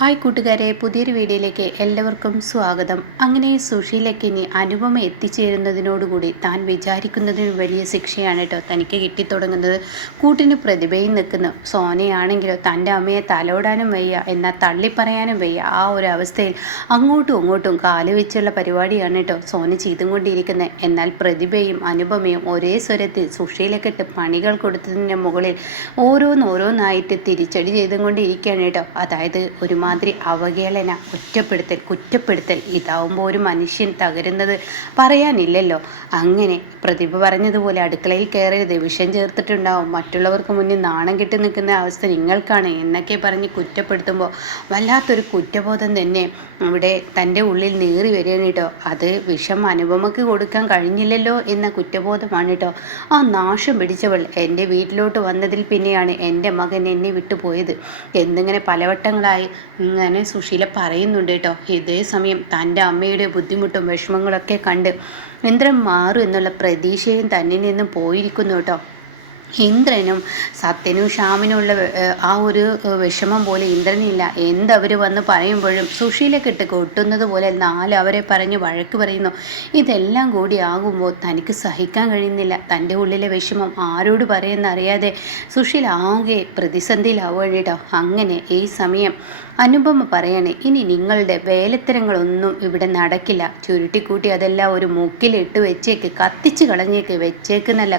Hi കൂട്ടുകാരെ, പുതിയൊരു വീഡിയോയിലേക്ക് എല്ലാവർക്കും സ്വാഗതം. അങ്ങനെ സുശീലയ്ക്ക് ഇനി അനുപമ എത്തിച്ചേരുന്നതിനോടുകൂടി താൻ വിചാരിക്കുന്നതിന് വലിയ ശിക്ഷയാണ് കേട്ടോ തനിക്ക് കിട്ടിത്തുടങ്ങുന്നത്. കൂട്ടിന് പ്രതിഭയും നിൽക്കുന്നു. സോനയാണെങ്കിലോ തൻ്റെ അമ്മയെ തലോടാനും വയ്യ, എന്നാൽ തള്ളിപ്പറയാനും വയ്യ. ആ ഒരു അവസ്ഥയിൽ അങ്ങോട്ടും ഇങ്ങോട്ടും കാല് വെച്ചുള്ള പരിപാടിയാണ് കേട്ടോ സോന ചെയ്തും കൊണ്ടിരിക്കുന്നത്. എന്നാൽ പ്രതിഭയും അനുപമയും ഒരേ സ്വരത്തിൽ സുശീലക്കെട്ട് പണികൾ കൊടുത്തതിൻ്റെ മുകളിൽ ഓരോന്നായിട്ട് തിരിച്ചടി ചെയ്തും കൊണ്ടിരിക്കുകയാണ് കേട്ടോ. അതായത് ഒരുമാതിരി അവഹേളന, കുറ്റപ്പെടുത്തൽ ഇതാവുമ്പോൾ ഒരു മനുഷ്യൻ തകരുന്നത് പറയാനില്ലല്ലോ. അങ്ങനെ പ്രതിഭ പറഞ്ഞതുപോലെ അടുക്കളയിൽ കയറരുത്, വിഷം ചേർത്തിട്ടുണ്ടാവും, മറ്റുള്ളവർക്ക് മുന്നിൽ നാണം കെട്ടി നിൽക്കുന്ന അവസ്ഥ നിങ്ങൾക്കാണ് എന്നൊക്കെ പറഞ്ഞ് കുറ്റപ്പെടുത്തുമ്പോൾ വല്ലാത്തൊരു കുറ്റബോധം തന്നെ ഇവിടെ തൻ്റെ ഉള്ളിൽ നേറി വരികയാണ് കേട്ടോ. അത് വിഷം അനുപമയ്ക്ക് കൊടുക്കാൻ കഴിഞ്ഞില്ലല്ലോ എന്ന കുറ്റബോധമാണ് കേട്ടോ. ആ നാശം പിടിച്ചവൾ എൻ്റെ വീട്ടിലോട്ട് വന്നതിൽ പിന്നെയാണ് എൻ്റെ മകൻ എന്നെ വിട്ടുപോയത് എന്നിങ്ങനെ പലവട്ടങ്ങളായി ഇങ്ങനെ സുശീല പറയുന്നുണ്ട് കേട്ടോ. ഇതേ സമയം തൻ്റെ അമ്മയുടെ ബുദ്ധിമുട്ടും വിഷമങ്ങളൊക്കെ കണ്ട് ഇന്ദ്രൻ മാറും എന്നുള്ള പ്രതീക്ഷയും തന്നിൽ നിന്നും പോയിരിക്കുന്നു കേട്ടോ. ഇന്ദ്രനും സത്യനും ശ്യാമിനുള്ള ആ ഒരു വിഷമം പോലെ ഇന്ദ്രനില്ല. എന്തവർ വന്ന് പറയുമ്പോഴും സുശീലക്കിട്ട് കൊട്ടുന്നത് പോലെ അവരെ പറഞ്ഞ് വഴക്ക് പറയുന്നു. ഇതെല്ലാം കൂടി ആകുമ്പോൾ തനിക്ക് സഹിക്കാൻ കഴിയുന്നില്ല. തൻ്റെ ഉള്ളിലെ വിഷമം ആരോട് പറയുന്നറിയാതെ സുശീല ആകെ പ്രതിസന്ധിയിലാവുകയാണ് കേട്ടോ. അങ്ങനെ ഈ സമയം അനുപമ പറയണേ, ഇനി നിങ്ങളുടെ വേലത്തരങ്ങളൊന്നും ഇവിടെ നടക്കില്ല. ചുരുട്ടിക്കൂട്ടി അതെല്ലാം ഒരു മൂക്കിലിട്ട് വെച്ചേക്ക്, കത്തിച്ച് കളഞ്ഞേക്ക്. വെച്ചേക്കെന്നല്ല,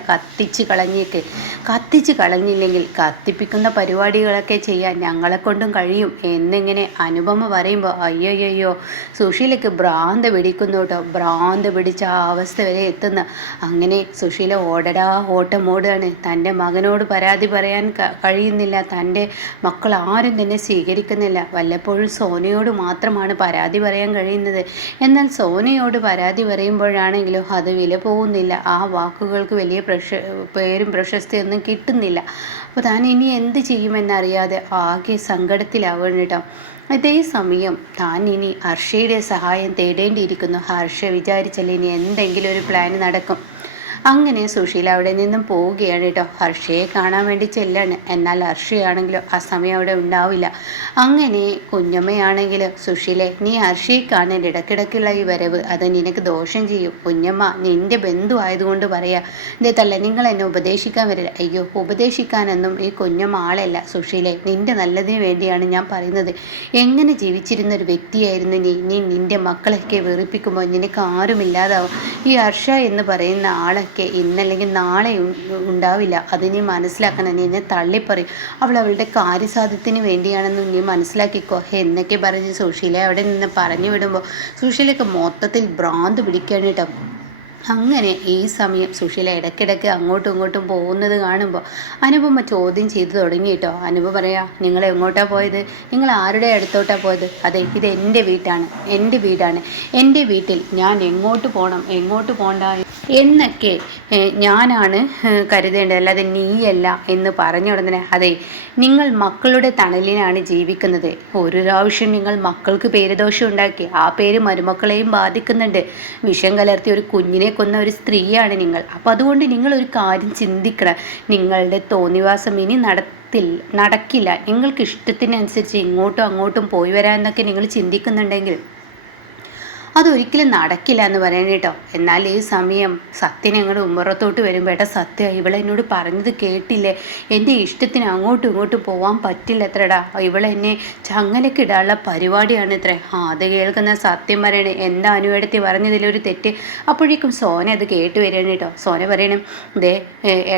കത്തിച്ച് കളഞ്ഞില്ലെങ്കിൽ കത്തിപ്പിക്കുന്ന പരിപാടികളൊക്കെ ചെയ്യാൻ ഞങ്ങളെക്കൊണ്ടും കഴിയും എന്നിങ്ങനെ അനുപമ പറയുമ്പോൾ അയ്യോയ്യോ സുശീലയ്ക്ക് ഭ്രാന്ത് പിടിക്കുന്നു കേട്ടോ. ഭ്രാന്ത് പിടിച്ച ആ അവസ്ഥ വരെ എത്തുന്ന. അങ്ങനെ സുശീല ഓട്ടമോടുകയാണ്. തൻ്റെ മകനോട് പരാതി പറയാൻ കഴിയുന്നില്ല. തൻ്റെ മക്കൾ ആരും തന്നെ സ്വീകരിക്കുന്നില്ല. വല്ലപ്പോഴും സോനയോട് മാത്രമാണ് പരാതി പറയാൻ കഴിയുന്നത്. എന്നാൽ സോനയോട് പരാതി പറയുമ്പോഴാണെങ്കിലും അത് വില പോകുന്നില്ല. ആ വാക്കുകൾക്ക് വലിയ പേരും പ്രശസ്തിയൊന്നും കിട്ടുന്നില്ല. അപ്പോൾ താൻ ഇനി എന്ത് ചെയ്യുമെന്നറിയാതെ ആകെ സങ്കടത്തിലാവുകയാണ് കേട്ടോ. അതേ സമയം താൻ ഇനി ഹർഷയുടെ സഹായം തേടേണ്ടിയിരിക്കുന്നു. ഹർഷ വിചാരിച്ചാൽ ഇനി എന്തെങ്കിലും ഒരു പ്ലാൻ നടക്കും. അങ്ങനെ സുശീല അവിടെ നിന്നും പോവുകയാണ് കേട്ടോ. ഹർഷയെ കാണാൻ വേണ്ടി ചെല്ലാണ്. എന്നാൽ ഹർഷയാണെങ്കിലോ ആ സമയം അവിടെ ഉണ്ടാവില്ല. അങ്ങനെ കുഞ്ഞമ്മയാണെങ്കിൽ സുശീലെ, നീ ഹർഷയെ കാണേണ്ട, ഇടയ്ക്കിടയ്ക്കുള്ള ഈ വരവ് അത് നിനക്ക് ദോഷം ചെയ്യും. കുഞ്ഞമ്മ നിൻ്റെ ബന്ധു ആയതുകൊണ്ട് പറയാ, എന്തേ തല്ല നിങ്ങൾ എന്നെ ഉപദേശിക്കാൻ വരില്ല. അയ്യോ, ഉപദേശിക്കാനൊന്നും ഈ കുഞ്ഞമ്മ ആളല്ല സുശീലെ, നിൻ്റെ നല്ലതിന് വേണ്ടിയാണ് ഞാൻ പറയുന്നത്. എങ്ങനെ ജീവിച്ചിരുന്ന ഒരു വ്യക്തിയായിരുന്നു നീ നിൻ്റെ മക്കളൊക്കെ വെറുപ്പിക്കുമ്പോൾ നിനക്ക് ആരുമില്ലാതാവും. ഈ ഹർഷ എന്ന് പറയുന്ന ആളെ ഇന്നല്ലെങ്കിൽ നാളെ ഉണ്ടാവില്ല. അത് നീ മനസ്സിലാക്കണം. നീ എന്നെ തള്ളിപ്പറയും. അവളുടെ കാര്യസാധ്യത്തിന് വേണ്ടിയാണെന്ന് നീ മനസ്സിലാക്കിക്കോ എന്നൊക്കെ പറഞ്ഞ് സുശീല അവിടെ നിന്ന് പറഞ്ഞു വിടുമ്പോൾ സുശീലയ്ക്ക് മൊത്തത്തിൽ ഭ്രാന്ത് പിടിക്കുകയാണ് കേട്ടോ. അങ്ങനെ ഈ സമയം സുശീല ഇടയ്ക്കിടയ്ക്ക് അങ്ങോട്ടും ഇങ്ങോട്ടും പോകുന്നത് കാണുമ്പോൾ അനുപമ ചോദ്യം ചെയ്തു തുടങ്ങി കേട്ടോ. അനുപമ പറയാ, നിങ്ങൾ എങ്ങോട്ടാണ് പോയത്? നിങ്ങൾ ആരുടെ അടുത്തോട്ടാണ് പോയത്? അതെ, ഇത് എൻ്റെ വീടാണ്. എൻ്റെ വീട്ടിൽ ഞാൻ എങ്ങോട്ട് പോകണം, എങ്ങോട്ട് പോകണ്ട എന്നൊക്കെ ഞാനാണ് കരുതേണ്ടത്, അല്ലാതെ നീയല്ല എന്ന് പറഞ്ഞുടനെ. അതെ, നിങ്ങൾ മക്കളുടെ തണലിനാണ് ജീവിക്കുന്നത്. ഒരു പ്രാവശ്യം നിങ്ങൾ മക്കൾക്ക് പേരുദോഷം ഉണ്ടാക്കി. ആ പേര് മരുമക്കളെയും ബാധിക്കുന്നുണ്ട്. വിഷം കലർത്തി ഒരു കുഞ്ഞിനെ കൊന്ന ഒരു സ്ത്രീയാണ് നിങ്ങൾ. അപ്പോൾ അതുകൊണ്ട് നിങ്ങൾ ഒരു കാര്യം ചിന്തിക്കണം. നിങ്ങളുടെ തോന്നിവാസം ഇനി നടക്കില്ല. നിങ്ങൾക്ക് ഇഷ്ടത്തിനനുസരിച്ച് ഇങ്ങോട്ടും അങ്ങോട്ടും പോയി വരാമെന്നൊക്കെ നിങ്ങൾ ചിന്തിക്കുന്നുണ്ടെങ്കിൽ അതൊരിക്കലും നടക്കില്ല എന്ന് പറയാൻ കേട്ടോ. എന്നാൽ ഈ സമയം സത്യൻ ഞങ്ങളുടെ ഉമ്മറത്തോട്ട് വരുമ്പോൾ, ഏട്ടാ സത്യ, ഇവളെന്നോട് പറഞ്ഞത് കേട്ടില്ലേ? എൻ്റെ ഇഷ്ടത്തിന് അങ്ങോട്ടും ഇങ്ങോട്ടും പോകാൻ പറ്റില്ല എത്രടാ. ഇവളെന്നെ ചങ്ങലക്ക് ഇടാനുള്ള പരിപാടിയാണ് ഇത്ര. അത് കേൾക്കുന്ന സത്യം പറയണേ, എന്താ അനുവേടത്തി പറഞ്ഞതിലൊരു തെറ്റ്. അപ്പോഴേക്കും സോന അത് കേട്ട് വരികയാണ് കേട്ടോ. സോന പറയണം, ദേ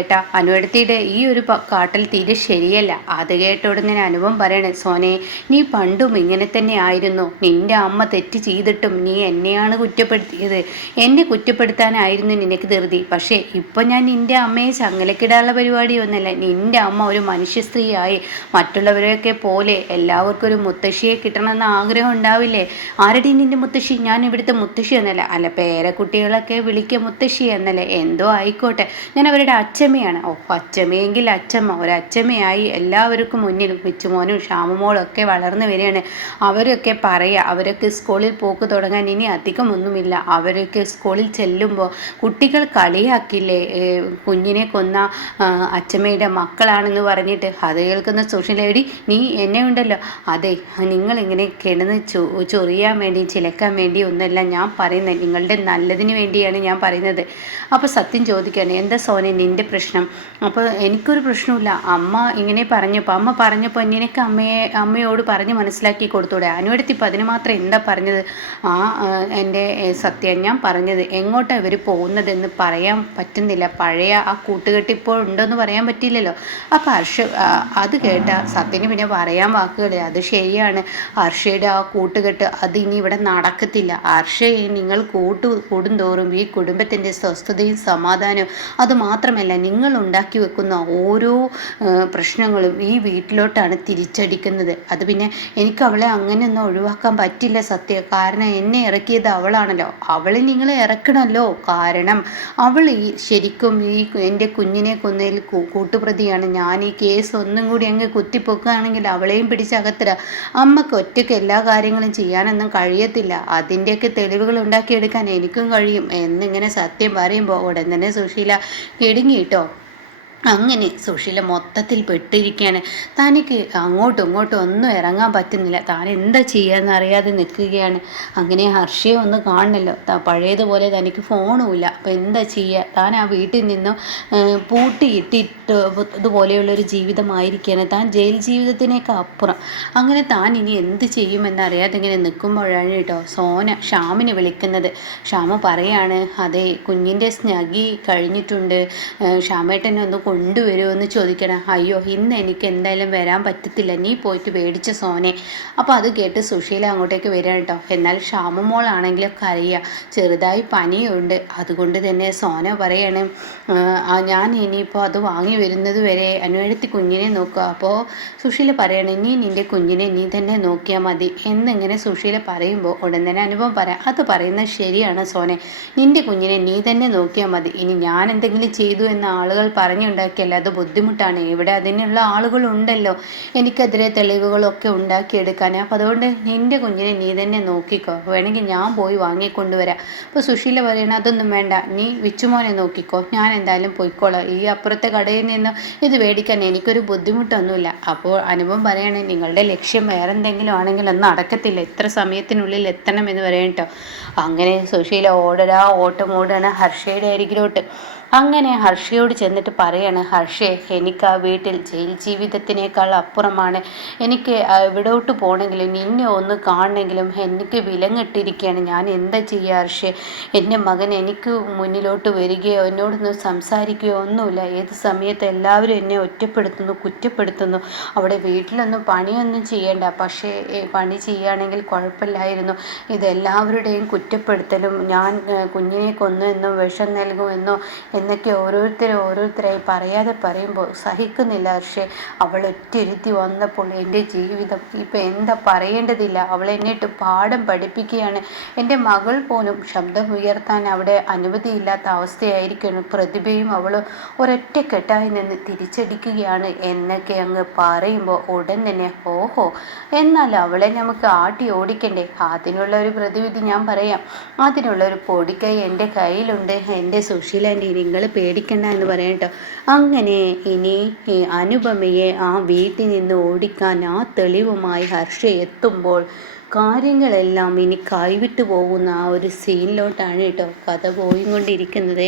ഏട്ടാ, അനുവേടത്തിയുടെ ഈ ഒരു കാട്ടൽ തീരെ ശരിയല്ല. അത് കേട്ട ഉടനെ അനുഭവം പറയണേ, സോനെ, നീ പണ്ടും ഇങ്ങനെ തന്നെ ആയിരുന്നു. നിൻ്റെ അമ്മ തെറ്റ് ചെയ്തിട്ടും നീ എന്നെയാണ് കുറ്റപ്പെടുത്തിയത്. എന്നെ കുറ്റപ്പെടുത്താനായിരുന്നു നിനക്ക് ധൃതി. പക്ഷേ ഇപ്പം ഞാൻ നിൻ്റെ അമ്മയെ ചങ്ങലക്കിടാനുള്ള പരിപാടിയൊന്നുമല്ല. നിൻ്റെ അമ്മ ഒരു മനുഷ്യ സ്ത്രീയായി മറ്റുള്ളവരെയൊക്കെ പോലെ എല്ലാവർക്കും ഒരു മുത്തശ്ശിയെ കിട്ടണമെന്ന് ആഗ്രഹം ഉണ്ടാവില്ലേ? ആരുടെ നിൻ്റെ മുത്തശ്ശി? ഞാൻ ഇവിടുത്തെ മുത്തശ്ശി എന്നല്ല. അല്ല, പേരക്കുട്ടികളൊക്കെ വിളിക്കുക മുത്തശ്ശി എന്നല്ലേ. എന്തോ ആയിക്കോട്ടെ, ഞാൻ അവരുടെ അച്ചമ്മയാണ്. അച്ചമ്മയെങ്കിൽ അച്ചമ്മ, ഒരച്ചമ്മയായി എല്ലാവർക്കും മുന്നിലും വിച്ചുമോനും ശ്യാമമോളും ഒക്കെ വളർന്നു വരികയാണ്. അവരൊക്കെ പറയുക, അവരൊക്കെ സ്കൂളിൽ പോക്ക് തുടങ്ങാൻ ഇനി അധികമൊന്നുമില്ല. അവരൊക്കെ സ്കൂളിൽ ചെല്ലുമ്പോൾ കുട്ടികൾ കളിയാക്കില്ലേ, കുഞ്ഞിനെ കൊന്ന അച്ചമ്മയുടെ മക്കളാണെന്ന് പറഞ്ഞിട്ട്. അത് കേൾക്കുന്ന സുഷിലേടി, നീ എന്നെ ഉണ്ടല്ലോ, അതെ നിങ്ങളിങ്ങനെ കിടന്ന് ചൊറിയാൻ വേണ്ടി ചിലക്കാൻ വേണ്ടി ഒന്നല്ല ഞാൻ പറയുന്നത്, നിങ്ങളുടെ നല്ലതിന് വേണ്ടിയാണ് ഞാൻ പറയുന്നത്. അപ്പോൾ സത്യം ചോദിക്കുകയാണ്, എന്താ സോനെ നിൻ്റെ പ്രശ്നം? അപ്പോൾ എനിക്കൊരു പ്രശ്നമില്ല, അമ്മ ഇങ്ങനെ പറഞ്ഞപ്പോൾ നിനക്ക് അമ്മയോട് പറഞ്ഞ് മനസ്സിലാക്കി കൊടുത്തൂടെ? അനുവടുത്ത് ഇപ്പം അതിന് മാത്രം എന്താ പറഞ്ഞത്? എൻ്റെ സത്യം ഞാൻ പറഞ്ഞത്, എങ്ങോട്ടാണ് ഇവർ പോകുന്നതെന്ന് പറയാൻ പറ്റുന്നില്ല. പഴയ ആ കൂട്ടുകെട്ട് ഇപ്പോൾ ഉണ്ടോയെന്ന് പറയാൻ പറ്റില്ലല്ലോ. അപ്പോൾ അത് കേട്ട സത്യന് പിന്നെ പറയാൻ വാക്കുകളെ, അത് ശരിയാണ്, ഹർഷയുടെ ആ കൂട്ടുകെട്ട് അത് ഇനി ഇവിടെ നടക്കത്തില്ല. ഹർഷയെ നിങ്ങൾ കൂടുന്തോറും ഈ കുടുംബത്തിൻ്റെ സ്വസ്ഥതയും സമാധാനവും, അതുമാത്രമല്ല നിങ്ങൾ ഉണ്ടാക്കി വെക്കുന്ന ഓരോ പ്രശ്നങ്ങളും ഈ വീട്ടിലോട്ടാണ് തിരിച്ചടിക്കുന്നത്. അത് പിന്നെ എനിക്ക് അവളെ അങ്ങനെയൊന്നും ഒഴിവാക്കാൻ പറ്റില്ല സത്യ, കാരണം എന്നെ ഇറക്കിയത് അവളാണല്ലോ. അവളെ നിങ്ങൾ ഇറക്കണമല്ലോ, കാരണം അവൾ ശരിക്കും എൻ്റെ കുഞ്ഞിനെ കൊന്നതിൽ കൂട്ടുപ്രതിയാണ്. ഞാൻ ഈ കേസ് ഒന്നും കൂടി അങ്ങ് കുത്തിപ്പൊക്കുകയാണെങ്കിൽ അവളെയും പിടിച്ചകത്തിടുക. അമ്മക്ക് ഒറ്റയ്ക്ക് എല്ലാ കാര്യങ്ങളും ചെയ്യാനൊന്നും കഴിയത്തില്ല, അതിൻ്റെയൊക്കെ തെളിവുകൾ ഉണ്ടാക്കിയെടുക്കാൻ എനിക്കും കഴിയും എന്നിങ്ങനെ സത്യം പറയുമ്പോൾ ഉടൻ തന്നെ സുശീല കിടുങ്ങിയിട്ടോ. അങ്ങനെ സുശീല മൊത്തത്തിൽ പെട്ടിരിക്കുകയാണ്. തനിക്ക് അങ്ങോട്ടും ഇങ്ങോട്ടും ഒന്നും ഇറങ്ങാൻ പറ്റുന്നില്ല, താൻ എന്താ ചെയ്യാന്ന് അറിയാതെ നിൽക്കുകയാണ്. അങ്ങനെ ഹർഷയെ ഒന്ന് കാണണല്ലോ, പഴയതുപോലെ തനിക്ക് ഫോണുമില്ല. അപ്പം എന്താ ചെയ്യുക? താൻ ആ വീട്ടിൽ നിന്നും പൂട്ടിയിട്ടിട്ട് ഇതുപോലെയുള്ളൊരു ജീവിതമായിരിക്കുകയാണ്, താൻ ജയിൽ ജീവിതത്തിനേക്ക് അപ്പുറം. അങ്ങനെ താൻ ഇനി എന്ത് ചെയ്യുമെന്നറിയാതെ ഇങ്ങനെ നിൽക്കുമ്പോഴാണ് കേട്ടോ സോന ഷ്യാമിനെ വിളിക്കുന്നത്. ഷ്യാമ പറയാണ്, അതെ കുഞ്ഞിൻ്റെ സ്നഗി കഴിഞ്ഞിട്ടുണ്ട്, ഷ്യാമേട്ടനെ ഒന്ന് കൊണ്ടുവരുമെന്ന് ചോദിക്കണം. അയ്യോ ഇന്ന് എനിക്ക് എന്തായാലും വരാൻ പറ്റത്തില്ല, നീ പോയിട്ട് മേടിച്ച സോനെ. അപ്പോൾ അത് കേട്ട് സുശീല അങ്ങോട്ടേക്ക് വരിക കേട്ടോ. എന്നാൽ ക്ഷാമമോളാണെങ്കിൽ കരയുക, ചെറുതായി പനിയുണ്ട്. അതുകൊണ്ട് തന്നെ സോന പറയാണ്, ഞാൻ ഇനിയിപ്പോൾ അത് വാങ്ങി വരുന്നത് വരെ അനുവടുത്തി കുഞ്ഞിനെ നോക്കുക. അപ്പോൾ സുശീല പറയാണ്, നീ നിൻ്റെ കുഞ്ഞിനെ നീ തന്നെ നോക്കിയാൽ മതി എന്നിങ്ങനെ സുശീല പറയുമ്പോൾ ഉടൻ തന്നെ അനുഭവം പറയാം, അത് പറയുന്നത് ശരിയാണ് സോനെ, നിൻ്റെ കുഞ്ഞിനെ നീ തന്നെ നോക്കിയാൽ മതി. ഇനി ഞാൻ എന്തെങ്കിലും ചെയ്തു എന്ന് ആളുകൾ പറഞ്ഞുണ്ടാക്കിയല്ല, അത് ബുദ്ധിമുട്ടാണ്. ഇവിടെ അതിനുള്ള ആളുകളുണ്ടല്ലോ, എനിക്കെതിരെ തെളിവുകളൊക്കെ ഉണ്ടാക്കിയെടുക്കാൻ. അപ്പോൾ അതുകൊണ്ട് നിൻ്റെ കുഞ്ഞിനെ നീ തന്നെ നോക്കിക്കോ, വേണമെങ്കിൽ ഞാൻ പോയി വാങ്ങിക്കൊണ്ടുവരാം. അപ്പോൾ സുശീല പറയണം, അതൊന്നും വേണ്ട, നീ വിച്ചുമോനെ നോക്കിക്കോ, ഞാൻ എന്തായാലും പോയിക്കോളാം, ഈ അപ്പുറത്തെ കടയിൽ നിന്ന് ഇത് മേടിക്കാൻ എനിക്കൊരു ബുദ്ധിമുട്ടൊന്നുമില്ല. അപ്പോൾ അനുഭവം പറയണേ, നിങ്ങളുടെ ലക്ഷ്യം വേറെ എന്തെങ്കിലും ആണെങ്കിൽ ഒന്നും നടക്കത്തില്ല, ഇത്ര സമയത്തിനുള്ളിൽ എത്തണം എന്ന് പറയണം കേട്ടോ. അങ്ങനെ സുശീല ഓട്ടമോടാണ് ഹർഷയുടെ അരികിലോട്ട്. അങ്ങനെ ഹർഷയോട് ചെന്നിട്ട് പറയാണ്, ഹർഷേ എനിക്ക് ആ വീട്ടിൽ ജയിൽ ജീവിതത്തിനേക്കാൾ അപ്പുറമാണ്, എനിക്ക് എവിടോട്ട് പോകണമെങ്കിലും നിന്നെ ഒന്ന് കാണണമെങ്കിലും എനിക്ക് വിലങ്ങിട്ടിരിക്കുകയാണ്, ഞാൻ എന്താ ചെയ്യുക ഹർഷേ? എൻ്റെ മകൻ എനിക്ക് മുന്നിലോട്ട് വരികയോ എന്നോടൊന്ന് സംസാരിക്കുകയോ ഒന്നുമില്ല, ഏത് സമയത്ത് എല്ലാവരും എന്നെ ഒറ്റപ്പെടുത്തുന്നു, കുറ്റപ്പെടുത്തുന്നു. അവിടെ വീട്ടിലൊന്നും പണിയൊന്നും ചെയ്യേണ്ട, പക്ഷേ പണി ചെയ്യുകയാണെങ്കിൽ കുഴപ്പമില്ലായിരുന്നു, ഇതെല്ലാവരുടെയും കുറ്റപ്പെടുത്തലും ഞാൻ കുഞ്ഞിനെ കൊന്നു എന്നോ വിഷം നൽകുമെന്നോ എന്നൊക്കെ ഓരോരുത്തരായി പറയാതെ പറയുമ്പോൾ സഹിക്കുന്നില്ല ഹർഷേ. അവൾ ഒറ്റയിരുത്തി വന്നപ്പോൾ എൻ്റെ ജീവിതം ഇപ്പം എന്താ പറയേണ്ടതില്ല, അവൾ എന്നിട്ട് പാഠം പഠിപ്പിക്കുകയാണ്. എൻ്റെ മകൾ പോലും ശബ്ദം ഉയർത്താൻ അവിടെ അനുമതിയില്ലാത്ത അവസ്ഥയായിരിക്കണം, പ്രതിഭയും അവളും ഒരൊറ്റക്കെട്ടായി നിന്ന് തിരിച്ചടിക്കുകയാണ് എന്നൊക്കെ അങ്ങ് പറയുമ്പോൾ ഉടൻ തന്നെ ഓഹോ, എന്നാൽ അവളെ നമുക്ക് ആട്ടി ഓടിക്കണ്ടേ? അതിനുള്ള ഒരു പ്രതിവിധി ഞാൻ പറയാം, അതിനുള്ള ഒരു പൊടിക്കൈ എൻ്റെ കയ്യിലുണ്ട് എൻ്റെ സുശീലാൻ്റെ, നിങ്ങൾ പേടിക്കണ്ട എന്ന് പറയാം കേട്ടോ. അങ്ങനെ ഇനി അനുപമയെ ആ വീട്ടിൽ നിന്ന് ഓടിക്കാൻ ആ തെളിവുമായി ഹർഷ എത്തുമ്പോൾ കാര്യങ്ങളെല്ലാം ഇനി കൈവിട്ടു പോകുന്ന ആ ഒരു സീനിലോട്ടാണ് കേട്ടോ കഥ പോയിക്കൊണ്ടിരിക്കുന്നത്.